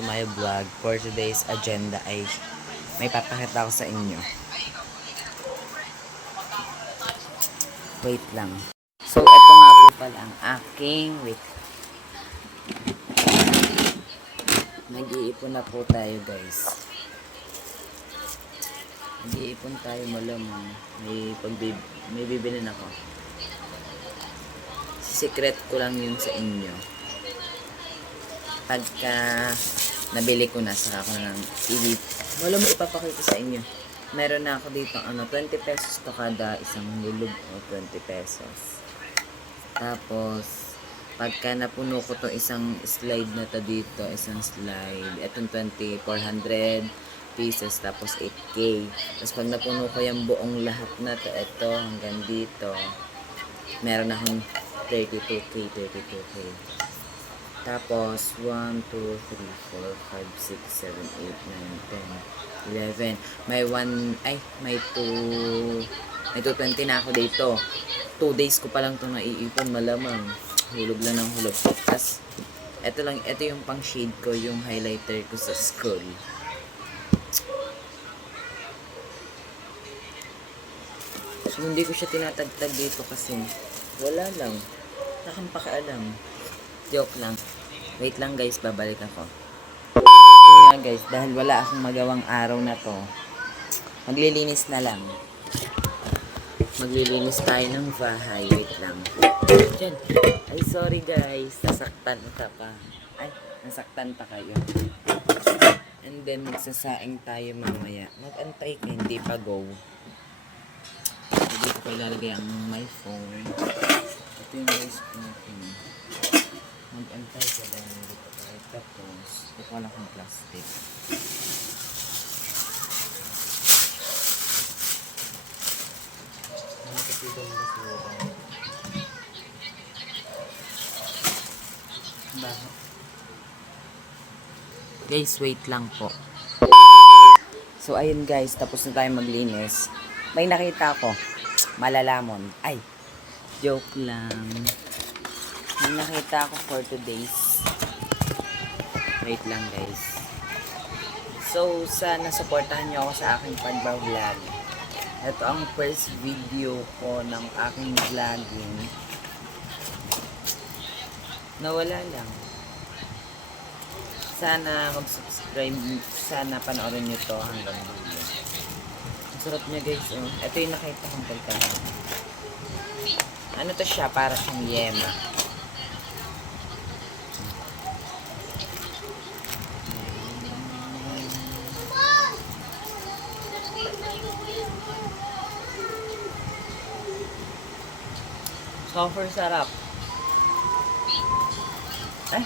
to my vlog. For today's agenda ay may papakita ko sa inyo. Wait lang. So, ito nga po pala ang aking Nag-iipon na po tayo, guys. Nag-iipon tayo malamang. May bibilin ako. Secret ko lang yun sa inyo. Pagka nabili ko na, saka ko na lang malamang ipapakita sa inyo. Meron na ako dito 20 pesos to kada isang lulog o 20 pesos. Tapos pagka napuno ko to isang slide na to dito, isang slide, etong 400 pieces, tapos 8K. Tapos pag napuno ko yung buong lahat na to, ito hanggang dito, meron akong 32K. Tapos 1, 2, 3, 4, 5, 6, 7, 8, 9, 10, 11. May 220 na ako dito. 2 days ko pa lang ito naiipon, malamang. Hulog lang ng hulog. Tapos, ito yung pang shade ko, yung highlighter ko sa school. So, hindi ko siya tinatagtag dito kasi wala lang. Nakang pakialam. Joke lang. Wait lang guys, babalik ako. Yun nga guys, dahil wala akong magawang araw na to, maglilinis na lang. Maglilinis tayo ng bahay. Wait lang. Diyan. Ay, sorry guys. Nasaktan ka pa. Ay, nasaktan pa kayo. And then, magsasaing tayo mamaya. Mag-antay ka, hindi pa go. Dito ko ilalagay ang my phone. Ito yung guys ko natin. Mag-antay ka dahil dito tayo. Tapos, kukuha lang akong plastic. Nakapitong basura. Guys, wait lang po. So, ayun guys, tapos na tayo maglinis. May nakita ko, malalamon. Ay, joke lang. May nakita ko for today's. Wait lang guys. So, sana supportahan nyo ako sa aking pagbablog. Ito ang first video ko ng aking vlogging. Nawala lang. Sana mag-subscribe. Sana panoorin nyo to hanggang dulo. Ang sarap niya guys. Ito yung nakita kong pagkain. Ano to siya? Para siyang yema. Super sarap. Eh?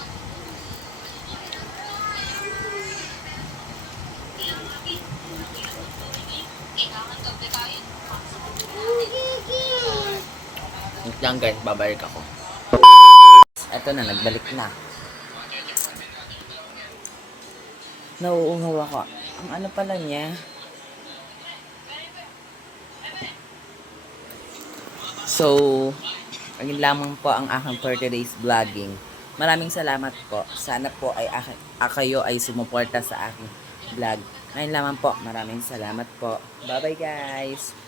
Wait lang guys, babalik ako. Eto na, nagbalik na. Nauuhaw ako. Ang ano pala niya? So, ayun lamang po ang aking for today's vlogging. Maraming salamat po. Sana po ay kayo ay sumuporta sa aking vlog. Ayun lamang po. Maraming salamat po. Bye bye guys!